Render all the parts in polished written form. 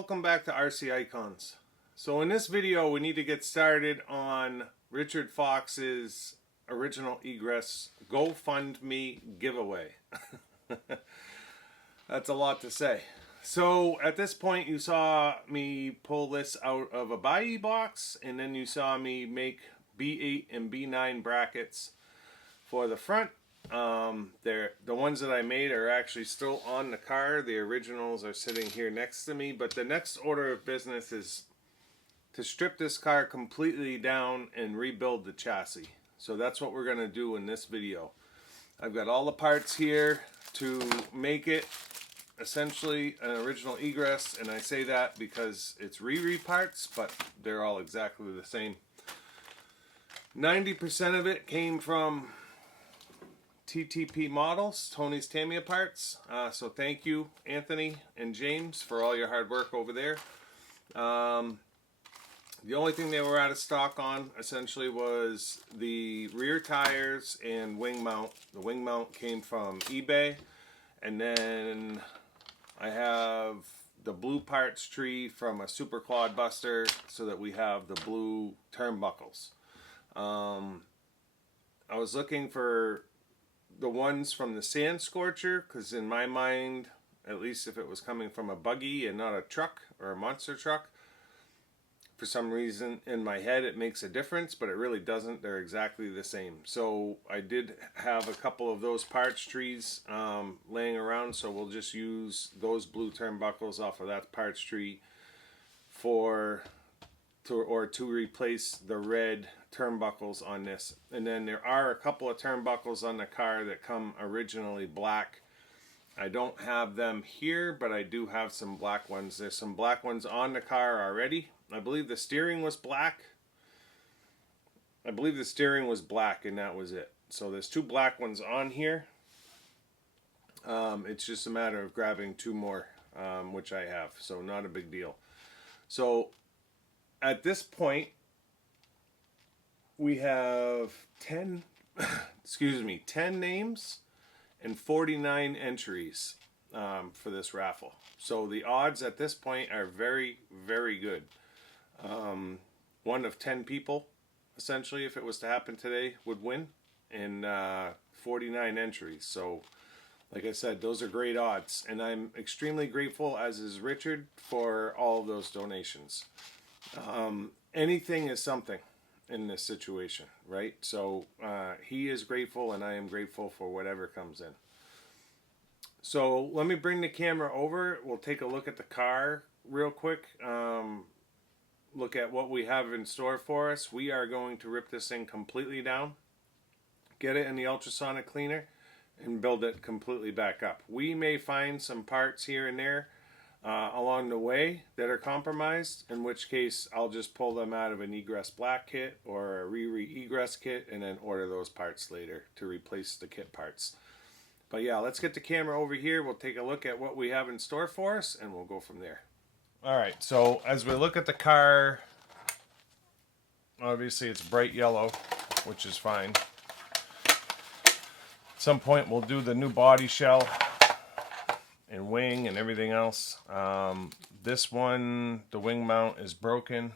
welcome back to RC Icons. So in this video we need to get started on Richard Fox's original Egress GoFundMe giveaway. That's a lot to say. So at this point you saw me pull this out of a buy box, and then you saw me make B8 and B9 brackets for the front. The ones that I made are actually still on the car. The originals are sitting here next to me, but the next order of business is to strip this car completely down and rebuild the chassis. So that's what we're going to do in this video. I've got all the parts here to make it essentially an original Egress, and I say that because it's re parts, but they're all exactly the same. 90% of it came from TTP Models, Tony's Tamiya parts. So thank you, Anthony and James, for all your hard work over there. The only thing they were out of stock on essentially was the rear tires and wing mount. The wing mount came from eBay, and then I have the blue parts tree from a Super Clod Buster, so that we have the blue turnbuckles. I was looking for the ones from the Sand Scorcher, because in my mind, at least if it was coming from a buggy and not a truck or a monster truck, for some reason in my head it makes a difference, but it really doesn't. They're exactly the same. So I did have a couple of those parts trees laying around, so we'll just use those blue turnbuckles off of that parts tree to replace the red turnbuckles on this. And then there are a couple of turnbuckles on the car that come originally black. I don't have them here, but I do have some black ones. There's some black ones on the car already. I believe the steering was black. And that was it. So there's two black ones on here. It's just a matter of grabbing two more, which I have. So not a big deal. So at this point, we have 10 names and 49 entries for this raffle. So the odds at this point are very, very good. One of 10 people, essentially, if it was to happen today, would win, and 49 entries. So like I said, those are great odds, and I'm extremely grateful, as is Richard, for all of those donations. Anything is something in this situation, right? So he is grateful, and I am grateful for whatever comes in. So let me bring the camera over. We'll take a look at the car real quick. Look at what we have in store for us. We are going to rip this thing completely down, get it in the ultrasonic cleaner, and build it completely back up. We may find some parts here and there along the way that are compromised, in which case I'll just pull them out of an Egress black kit or a Egress kit, and then order those parts later to replace the kit parts. But yeah, let's get the camera over here. We'll take a look at what we have in store for us, and we'll go from there. Alright, so as we look at the car, obviously it's bright yellow, which is fine. At some point we'll do the new body shell and wing and everything else. This one, the wing mount is broken,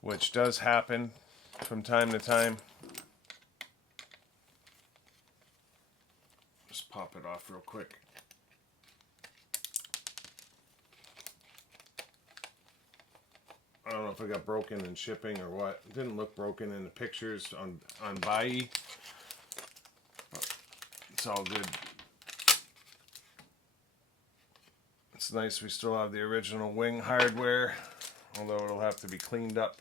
which does happen from time to time. Just pop it off real quick. I don't know if it got broken in shipping or what. It didn't look broken in the pictures on buy. It's all good. It's nice we still have the original wing hardware, although it'll have to be cleaned up.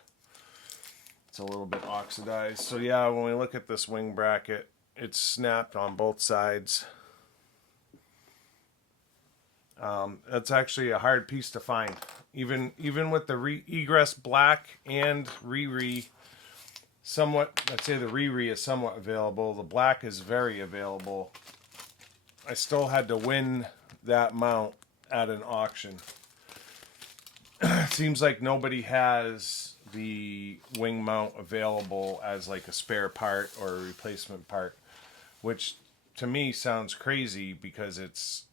It's a little bit oxidized. So yeah, when we look at this wing bracket, it's snapped on both sides. That's actually a hard piece to find. Even with the Egress black and somewhat, I'd say the is somewhat available. The black is very available. I still had to win that mount at an auction. It seems like nobody has the wing mount available as like a spare part or a replacement part, which to me sounds crazy because it's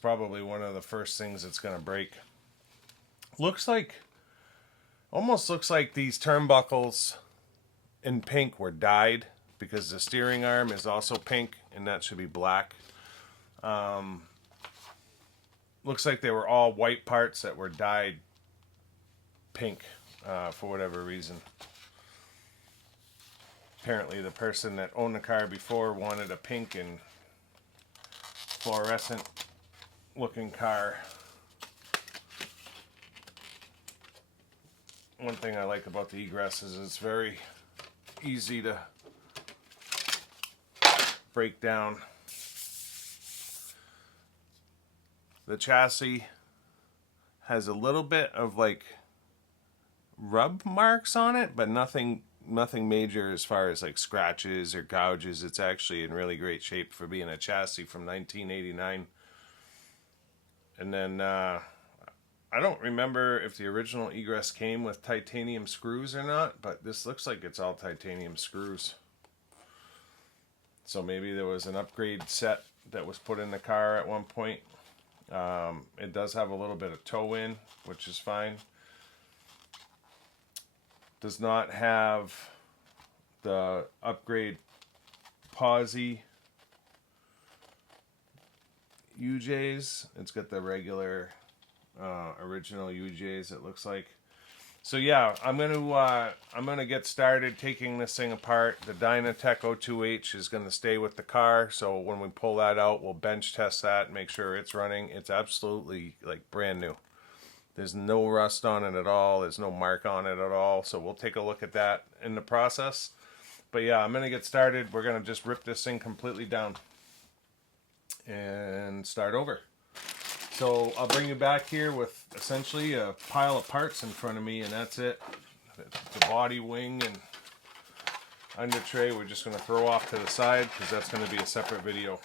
probably one of the first things that's going to break. Looks like, almost looks like these turnbuckles in pink were dyed, because the steering arm is also pink and that should be black. Looks like they were all white parts that were dyed pink for whatever reason. Apparently the person that owned the car before wanted a pink and fluorescent looking car. One thing I like about the Egress is it's very easy to break down. The chassis has a little bit of like rub marks on it, but nothing major as far as like scratches or gouges. It's actually in really great shape for being a chassis from 1989. And then I don't remember if the original Egress came with titanium screws or not, but this looks like it's all titanium screws. So maybe there was an upgrade set that was put in the car at one point. It does have a little bit of toe in, which is fine. Does not have the upgrade Pawsey UJs. It's got the regular original UJs, it looks like. So yeah, I'm gonna get started taking this thing apart. The Dynatech O2H is gonna stay with the car, so when we pull that out, we'll bench test that and make sure it's running. It's absolutely like brand new. There's no rust on it at all. There's no mark on it at all. So we'll take a look at that in the process. But yeah, I'm gonna get started. We're gonna just rip this thing completely down and start over. So I'll bring you back here with essentially a pile of parts in front of me, and that's it. The body, wing, and under tray we're just going to throw off to the side because that's going to be a separate video.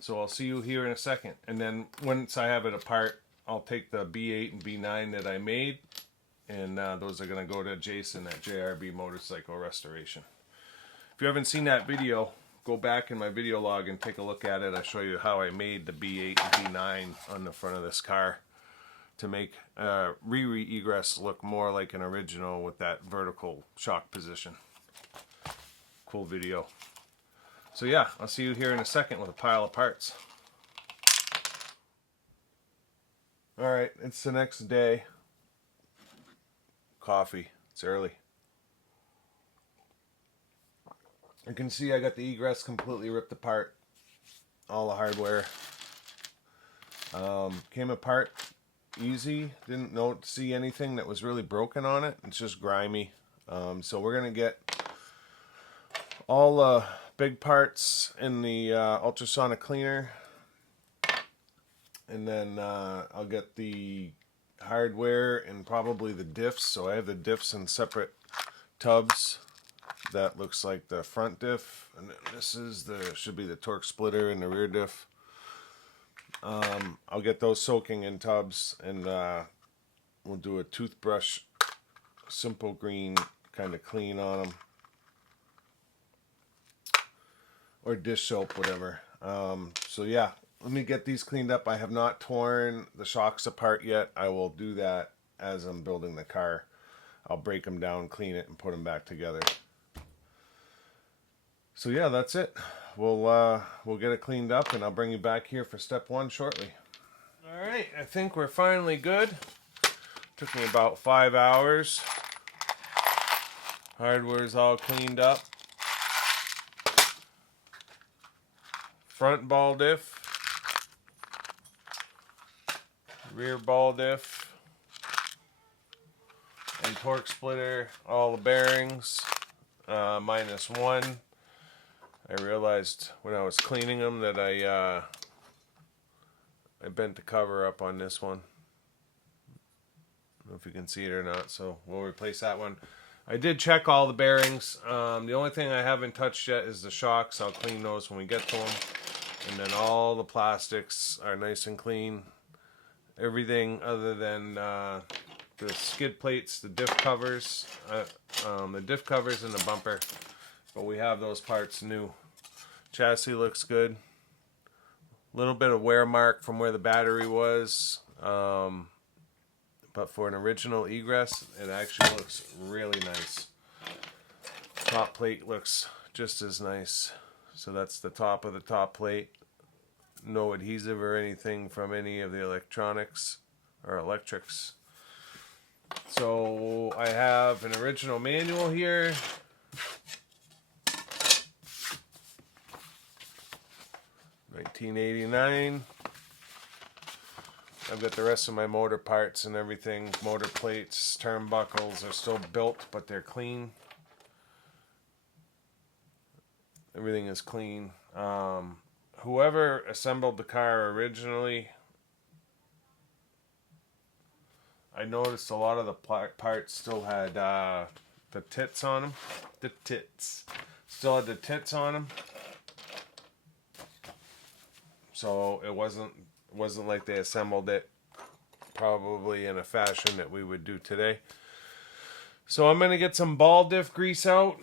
So I'll see you here in a second. And then once I have it apart, I'll take the B8 and B9 that I made, and those are going to go to Jason at JRB Motorcycle Restoration. If you haven't seen that video, go back in my video log and take a look at it. I show you how I made the B8 and B9 on the front of this car to make Riri Egress look more like an original with that vertical shock position. Cool video. So yeah, I'll see you here in a second with a pile of parts. Alright, it's the next day. Coffee. It's early. You can see I got the Egress completely ripped apart. All the hardware. Came apart easy. Didn't see anything that was really broken on it. It's just grimy. So we're going to get all the big parts in the ultrasonic cleaner. And then I'll get the hardware and probably the diffs. So I have the diffs in separate tubs. That looks like the front diff, and then this is should be the torque splitter and the rear diff. I'll get those soaking in tubs, and we'll do a toothbrush, simple green kind of clean on them, or dish soap, whatever. So yeah, let me get these cleaned up. I have not torn the shocks apart yet. I will do that as I'm building the car. I'll break them down, clean it, and put them back together. So yeah, that's it. We'll get it cleaned up, and I'll bring you back here for step one shortly. All right, I think we're finally good. Took me about 5 hours. Hardware's all cleaned up. Front ball diff. Rear ball diff. And torque splitter, all the bearings, -1. I realized when I was cleaning them that I bent the cover up on this one. I don't know if you can see it or not, so we'll replace that one. I did check all the bearings. The only thing I haven't touched yet is the shocks. I'll clean those when we get to them. And then all the plastics are nice and clean. Everything other than the skid plates, the diff covers, and the bumper. But we have those parts new. Chassis looks good. Little bit of wear mark from where the battery was. but for an original Egress, it actually looks really nice. Top plate looks just as nice. So that's the top of the top plate. No adhesive or anything from any of the electronics or electrics. So I have an original manual here. $19.89. I've got the rest of my motor parts and everything. Motor plates, turnbuckles are still built, but they're clean. Everything is clean. Whoever assembled the car originally, I noticed a lot of the parts still had the tits on them. The tits. Still had the tits on them. So it wasn't like they assembled it probably in a fashion that we would do today. So I'm going to get some ball diff grease out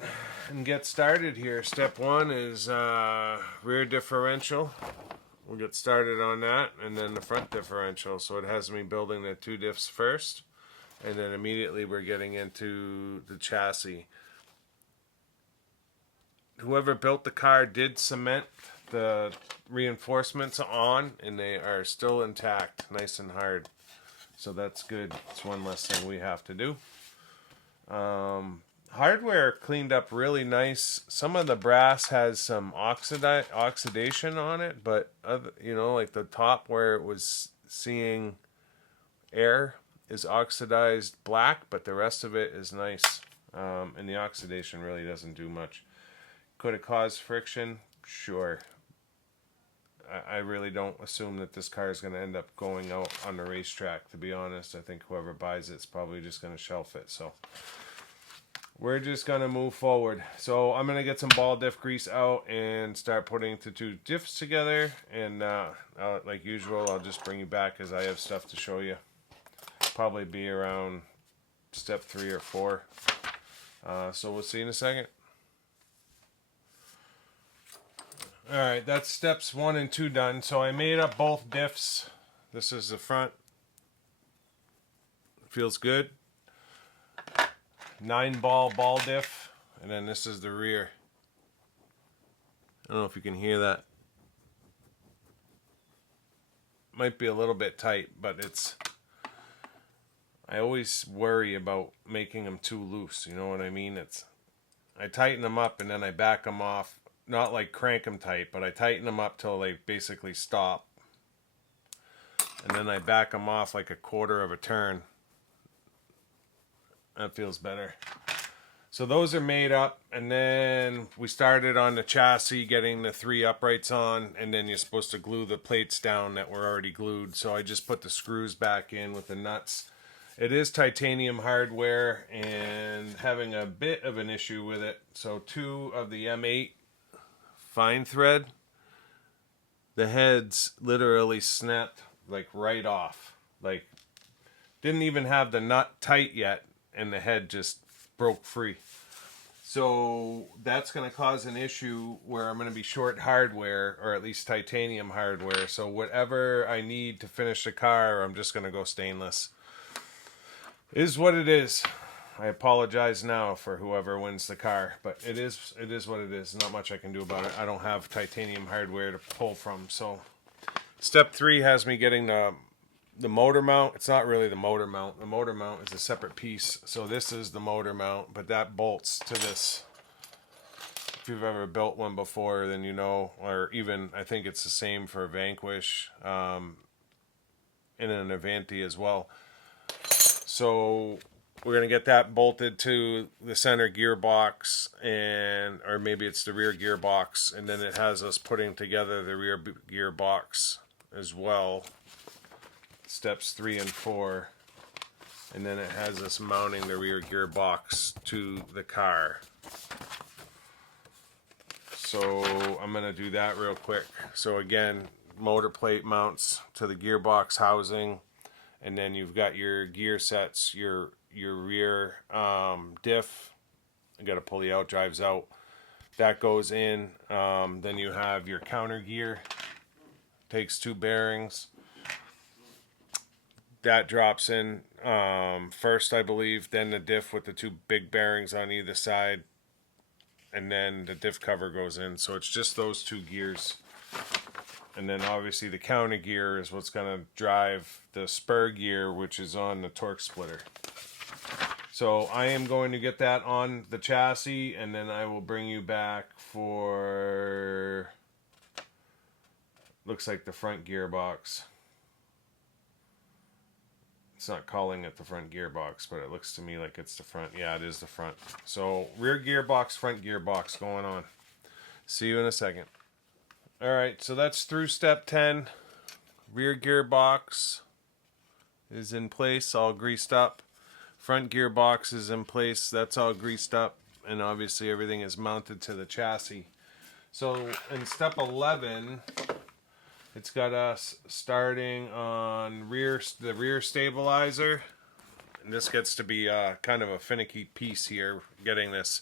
and get started here. Step one is rear differential. We'll get started on that, and then the front differential. So it has me building the two diffs first, and then immediately we're getting into the chassis. Whoever built the car did cement the reinforcements on, and they are still intact, nice and hard. So that's good. It's one less thing we have to do. Hardware cleaned up really nice. Some of the brass has some oxidation on it, but other, like the top where it was seeing air is oxidized black, but the rest of it is nice. And the oxidation really doesn't do much. Could it cause friction? Sure. I really don't assume that this car is going to end up going out on the racetrack, to be honest. I think whoever buys it's probably just going to shelf it. So we're just going to move forward. So I'm going to get some ball diff grease out and start putting the two diffs together. And like usual, I'll just bring you back as I have stuff to show you. Probably be around step 3 or 4. So we'll see you in a second. Alright, that's steps 1 and 2 done. So I made up both diffs. This is the front. Feels good. 9-ball diff. And then this is the rear. I don't know if you can hear that. Might be a little bit tight, but it's... I always worry about making them too loose. You know what I mean? I tighten them up and then I back them off. Not like crank them tight, but I tighten them up till they basically stop. And then I back them off like a quarter of a turn. That feels better. So those are made up, and then we started on the chassis getting the 3 uprights on, and then you're supposed to glue the plates down that were already glued. So I just put the screws back in with the nuts. It is titanium hardware and having a bit of an issue with it. So 2 of the M8 fine thread, the heads literally snapped like right off. Like didn't even have the nut tight yet and the head just broke free. So that's going to cause an issue where I'm going to be short hardware, or at least titanium hardware. So whatever I need to finish the car, I'm just going to go stainless. It is what it is. I apologize now for whoever wins the car, but it is what it is. Not much I can do about it. I don't have titanium hardware to pull from. So step 3 has me getting the motor mount. It's not really the motor mount. The motor mount is a separate piece. So this is the motor mount, but that bolts to this. If you've ever built one before, then you know, or even I think it's the same for a Vanquish and an Avanti as well. So we're going to get that bolted to the center gearbox, or maybe it's the rear gearbox, and then it has us putting together the rear gearbox as well. Steps 3 and 4. And then it has us mounting the rear gearbox to the car. So I'm going to do that real quick. So again, motor plate mounts to the gearbox housing, and then you've got your gear sets, your rear diff. I got to pull the out drives out. That goes in. Then you have your counter gear. Takes 2 bearings. that drops in first, I believe, then the diff with the two big bearings on either side, and then the diff cover goes in. So it's just those two gears. And then obviously the counter gear is what's going to drive the spur gear, which is on the torque splitter. So I am going to get that on the chassis, and then I will bring you back for, looks like the front gearbox. It's not calling it the front gearbox, but it looks to me like it's the front. Yeah, it is the front. So rear gearbox, front gearbox going on. See you in a second. Alright, so that's through step 10. Rear gearbox is in place, all greased up. Front gearbox is in place, that's all greased up. And obviously everything is mounted to the chassis. So in step 11, it's got us starting on the rear stabilizer. And this gets to be kind of a finicky piece here, getting this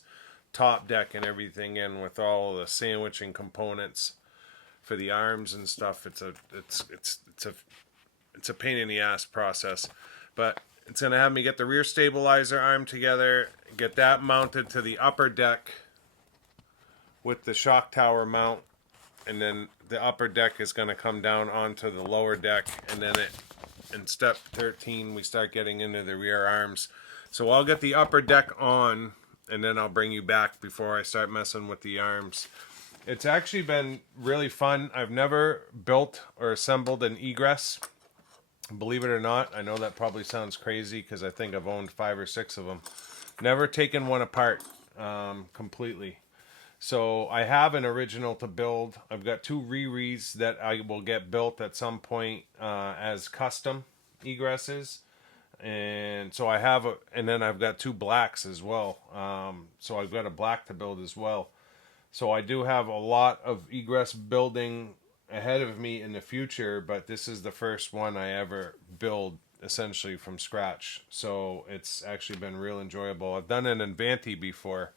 top deck and everything in with all the sandwiching components for the arms and stuff. It's a pain in the ass process, but it's gonna have me get the rear stabilizer arm together, get that mounted to the upper deck with the shock tower mount, and then the upper deck is gonna come down onto the lower deck, and then in step 13 we start getting into the rear arms. So I'll get the upper deck on, and then I'll bring you back before I start messing with the arms. It's actually been really fun. I've never built or assembled an Egress. Believe it or not, I know that probably sounds crazy because I think I've owned 5 or 6 of them. Never taken one apart completely. So I have an original to build. I've got 2 Riris that I will get built at some point as custom Egresses. And so I have and then I've got 2 blacks as well. So I've got a black to build as well. So I do have a lot of Egress building ahead of me in the future, but this is the first one I ever build essentially from scratch. So it's actually been real enjoyable. I've done an Invanti before,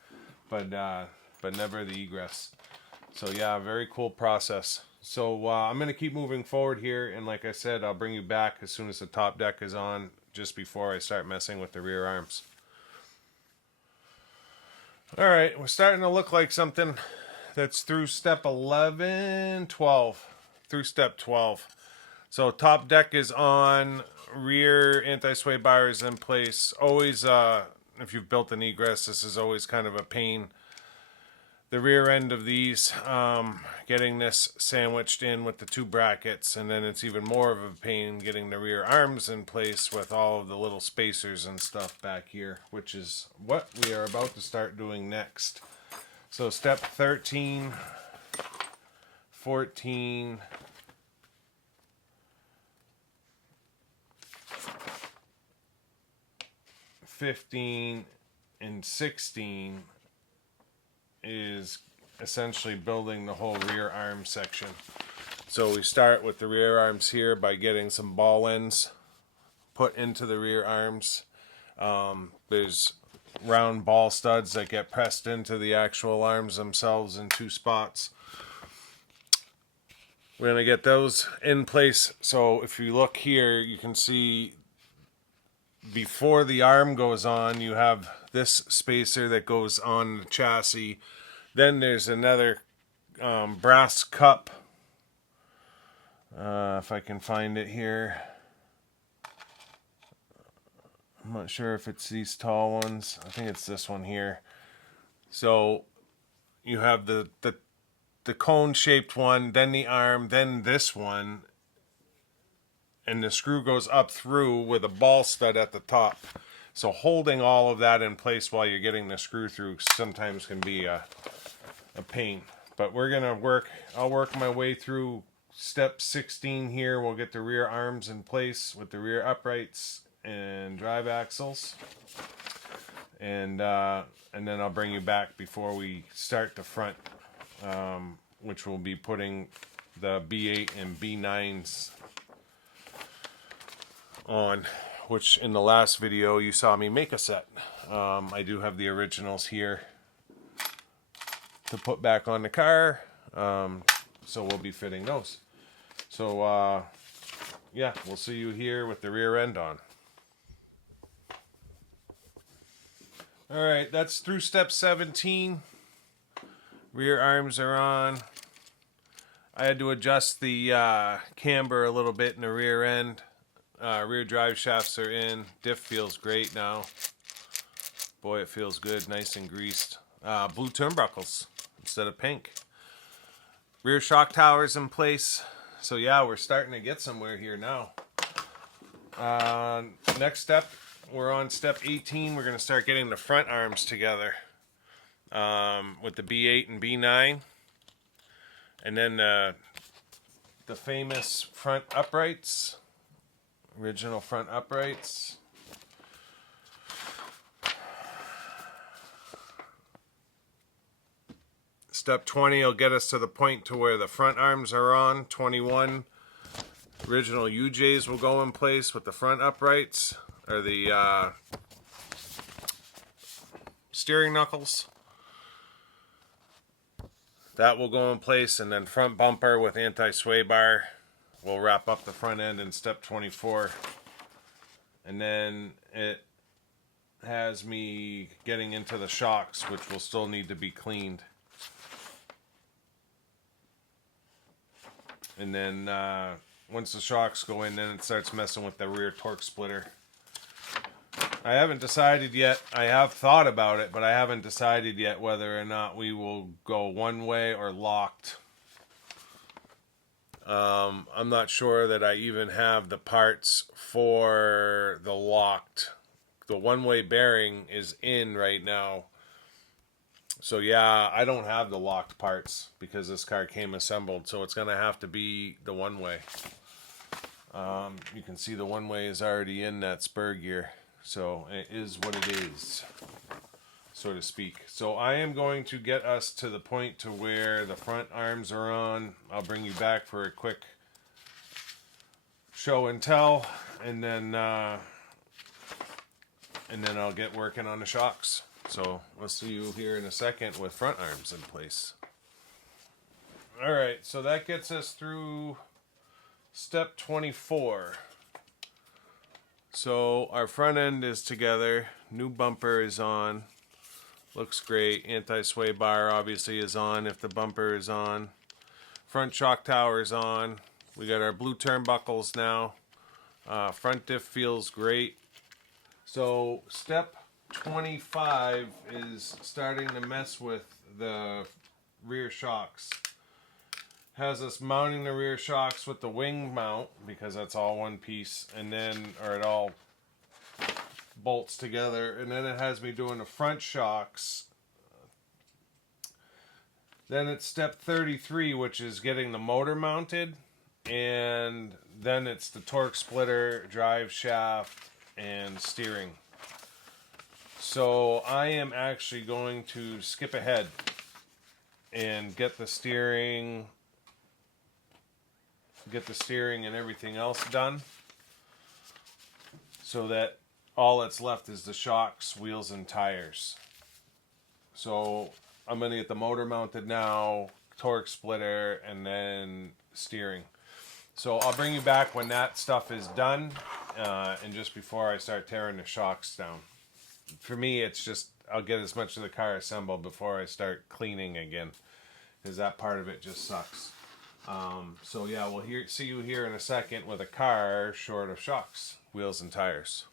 but never the Egress. So yeah, very cool process. So I'm going to keep moving forward here, and like I said, I'll bring you back as soon as the top deck is on, just before I start messing with the rear arms. Alright, we're starting to look like something that's through step 11, 12. Through step 12. So top deck is on, rear anti-sway bar is in place. Always, if you've built an Egress, this is always kind of a pain. The rear end of these, getting this sandwiched in with the 2 brackets, and then it's even more of a pain getting the rear arms in place with all of the little spacers and stuff back here, which is what we are about to start doing next. So step 13, 14, 15, and 16 is essentially building the whole rear arm section. So we start with the rear arms here by getting some ball ends put into the rear arms. There's round ball studs that get pressed into the actual arms themselves in 2 spots. We're going to get those in place. So if you look here, you can see before the arm goes on, you have this spacer that goes on the chassis. Then there's another brass cup. If I can find it here. I'm not sure if it's these tall ones. I think it's this one here. So you have the cone-shaped one, then the arm, then this one. And the screw goes up through with a ball stud at the top. So holding all of that in place while you're getting the screw through sometimes can be a pain. But we're going to I'll work my way through step 16 here. We'll get the rear arms in place with the rear uprights and drive axles. And then I'll bring you back before we start the front, which will be putting the B8 and B9s on, which in the last video you saw me make a set. I do have the originals here to put back on the car, so we'll be fitting those. So yeah, we'll see you here with the rear end on. All right, that's through step 17. Rear arms are on. I had to adjust the camber a little bit in the rear end. Rear drive shafts are in. Diff feels great now. Boy, it feels good, nice and greased. Blue turnbuckles instead of pink. Rear shock towers in place. So yeah, we're starting to get somewhere here now. Next step, we're on step 18. We're going to start getting the front arms together with the B8 and B9. And then the famous front uprights. Original front uprights. Step 20 will get us to the point to where the front arms are on. 21, original UJs will go in place with the front uprights, or the steering knuckles. That will go in place, and then front bumper with anti-sway bar will wrap up the front end in step 24. And then it has me getting into the shocks, which will still need to be cleaned. And then once the shocks go in, then it starts messing with the rear torque splitter. I haven't decided yet. I have thought about it, but I haven't decided yet whether or not we will go one way or locked. I'm not sure that I even have the parts for the locked. The one-way bearing is in right now. So yeah, I don't have the locked parts because this car came assembled, so it's gonna have to be the one-way. You can see the one-way is already in that spur gear, so it is what it is, so to speak. So I am going to get us to the point to where the front arms are on. I'll bring you back for a quick show and tell, and then I'll get working on the shocks. So we'll see you here in a second with front arms in place. All right, so that gets us through step 24. So our front end is together. New bumper is on. Looks great. Anti-sway bar obviously is on if the bumper is on. Front shock tower is on. We got our blue turnbuckles now. Front diff feels great. So step 25 is starting to mess with the rear shocks. Has us mounting the rear shocks with the wing mount because that's all one piece, and then, or it all bolts together, and then it has me doing the front shocks. Then it's step 33, which is getting the motor mounted, and then it's the torque splitter, drive shaft, and steering. So I am actually going to skip ahead and get the steering and everything else done, so that all that's left is the shocks, wheels, and tires. So I'm going to get the motor mounted now, torque splitter, and then steering. So I'll bring you back when that stuff is done, and just before I start tearing the shocks down. For me, it's just, I'll get as much of the car assembled before I start cleaning again, because that part of it just sucks. So yeah, we'll see you here in a second with a car short of shocks, wheels, and tires.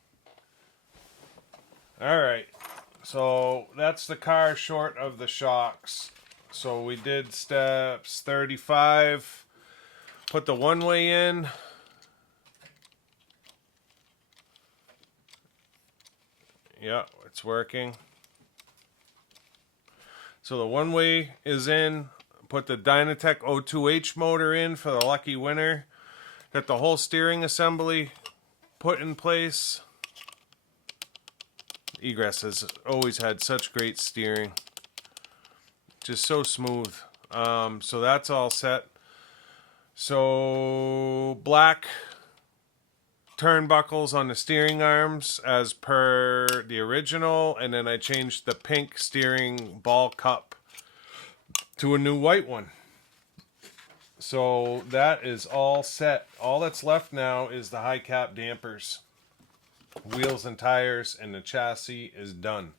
Alright, so that's the car short of the shocks. So we did steps 35, put the one-way in. Yeah, it's working. So the one-way is in. Put the Dynatech O2H motor in for the lucky winner. Got the whole steering assembly put in place. Egress has always had such great steering. Just so smooth. So that's all set. So black turnbuckles on the steering arms as per the original, and then I changed the pink steering ball cup to a new white one. So that is all set. All that's left now is the high cap dampers. Wheels and tires and the chassis is done.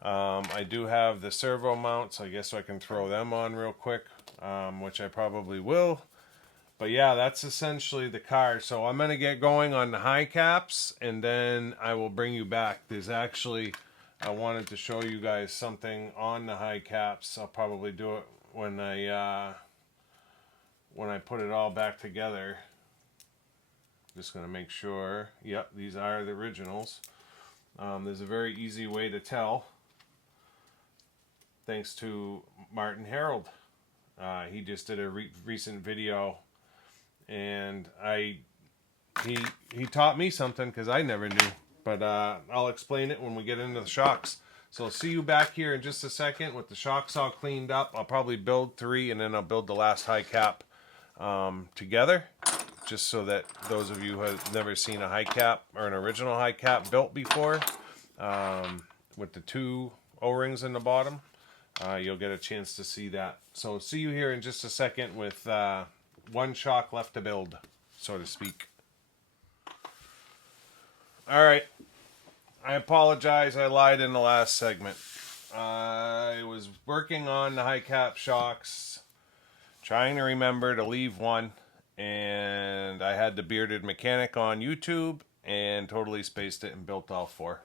I do have the servo mounts. I guess I can throw them on real quick, which I probably will. But yeah, that's essentially the car. So I'm going to get going on the high caps, and then I will bring you back. There's actually, I wanted to show you guys something on the high caps. I'll probably do it when I put it all back together. Just going to make sure. Yep, these are the originals. There's a very easy way to tell. Thanks to Martin Harold. He just did a recent video, and he taught me something because I never knew. But I'll explain it when we get into the shocks. So I'll see you back here in just a second with the shocks all cleaned up. I'll probably build 3, and then I'll build the last high cap together, just so that those of you who have never seen a high cap or an original high cap built before, with the 2 O-rings in the bottom, you'll get a chance to see that. So see you here in just a second with 1 shock left to build, so to speak. Alright, I apologize, I lied in the last segment. I was working on the high cap shocks, trying to remember to leave one, and I had the Bearded Mechanic on YouTube and totally spaced it and built all 4.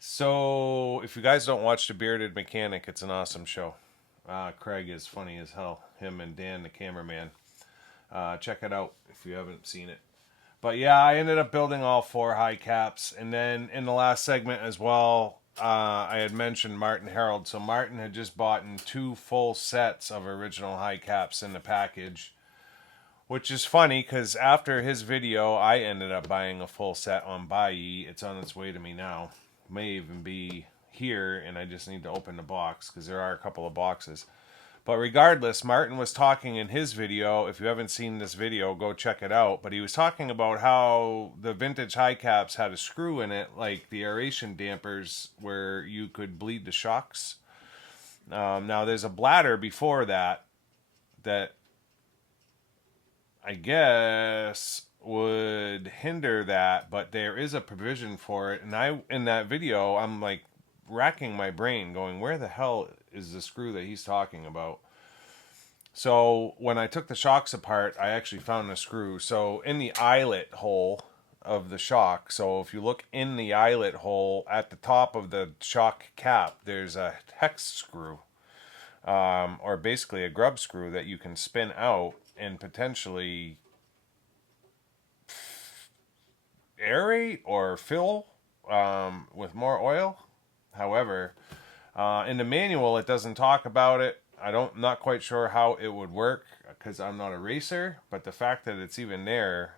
So, if you guys don't watch the Bearded Mechanic, it's an awesome show. Craig is funny as hell. Him and Dan, the cameraman. Check it out if you haven't seen it. But yeah, I ended up building all 4 high caps. And then in the last segment as well, I had mentioned Martin Harold. So Martin had just bought 2 full sets of original high caps in the package. Which is funny, because after his video, I ended up buying a full set on Buyee. It's on its way to me now. May even be here, and I just need to open the box, because there are a couple of boxes. But regardless, Martin was talking in his video. If you haven't seen this video, go check it out. But he was talking about how the vintage high caps had a screw in it, like the aeration dampers, where you could bleed the shocks. Now, there's a bladder before that I guess would hinder that, but there is a provision for it. And in that video, I'm like racking my brain going, where the hell is the screw that he's talking about? So when I took the shocks apart, I actually found the screw. So in the eyelet hole of the shock, so if you look in the eyelet hole at the top of the shock cap, there's a hex screw, or basically a grub screw that you can spin out and potentially aerate or fill with more oil. However, in the manual, it doesn't talk about it. Not quite sure how it would work, because I'm not a racer, but the fact that it's even there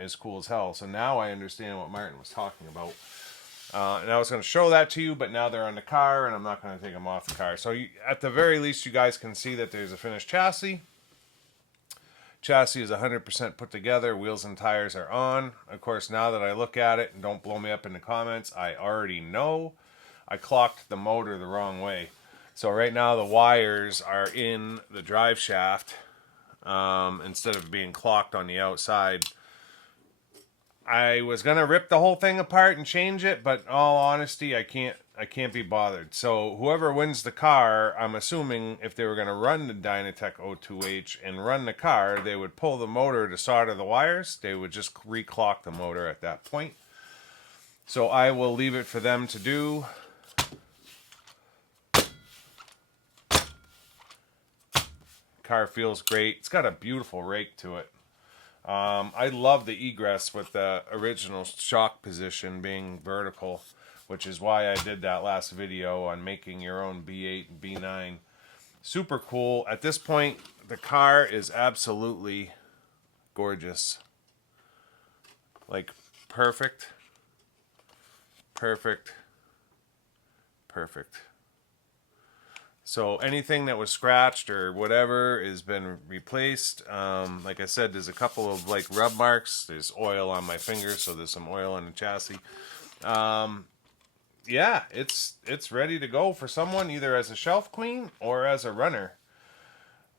is cool as hell. So now I understand what Martin was talking about. And I was going to show that to you, but now they're on the car, and I'm not going to take them off the car. So at the very least, you guys can see that there's a finished chassis. Chassis is 100% put together. Wheels and tires are on. Of course, now that I look at it, and don't blow me up in the comments, I already know I clocked the motor the wrong way. So right now the wires are in the drive shaft instead of being clocked on the outside. I was gonna rip the whole thing apart and change it, but in all honesty, I can't be bothered. So whoever wins the car, I'm assuming if they were gonna run the Dynatech O2H and run the car, they would pull the motor to solder the wires. They would just reclock the motor at that point. So I will leave it for them to do. Car feels great. It's got a beautiful rake to it. I love the Egress with the original shock position being vertical, which is why I did that last video on making your own B8 and B9. Super cool. At this point, the car is absolutely gorgeous. Like, perfect. Perfect. Perfect. So anything that was scratched or whatever has been replaced. Like I said, there's a couple of like rub marks. There's oil on my finger, so there's some oil on the chassis. Yeah, it's ready to go for someone, either as a shelf queen or as a runner.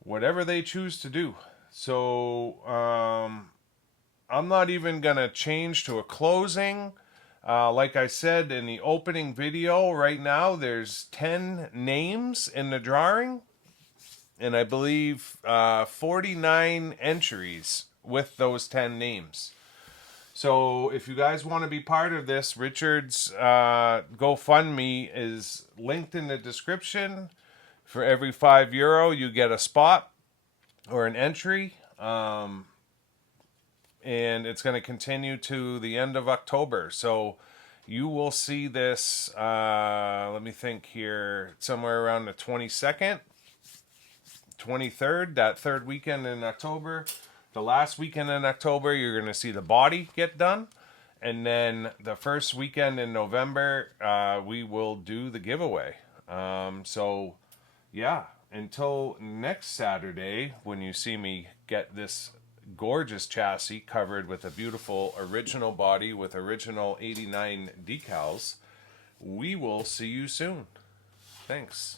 whatever they choose to do. So I'm not even going to change to a closing. Like I said in the opening video, right now there's 10 names in the drawing, and I believe 49 entries with those 10 names. So if you guys want to be part of this, Richard's GoFundMe is linked in the description. For every €5, you get a spot or an entry. And it's going to continue to the end of October. So you will see this, let me think here, somewhere around the 22nd, 23rd, that third weekend in October. The last weekend in October, you're going to see the body get done. And then the first weekend in November, we will do the giveaway. So, yeah, until next Saturday, when you see me get this gorgeous chassis covered with a beautiful original body with original 89 decals, we will see you soon. Thanks.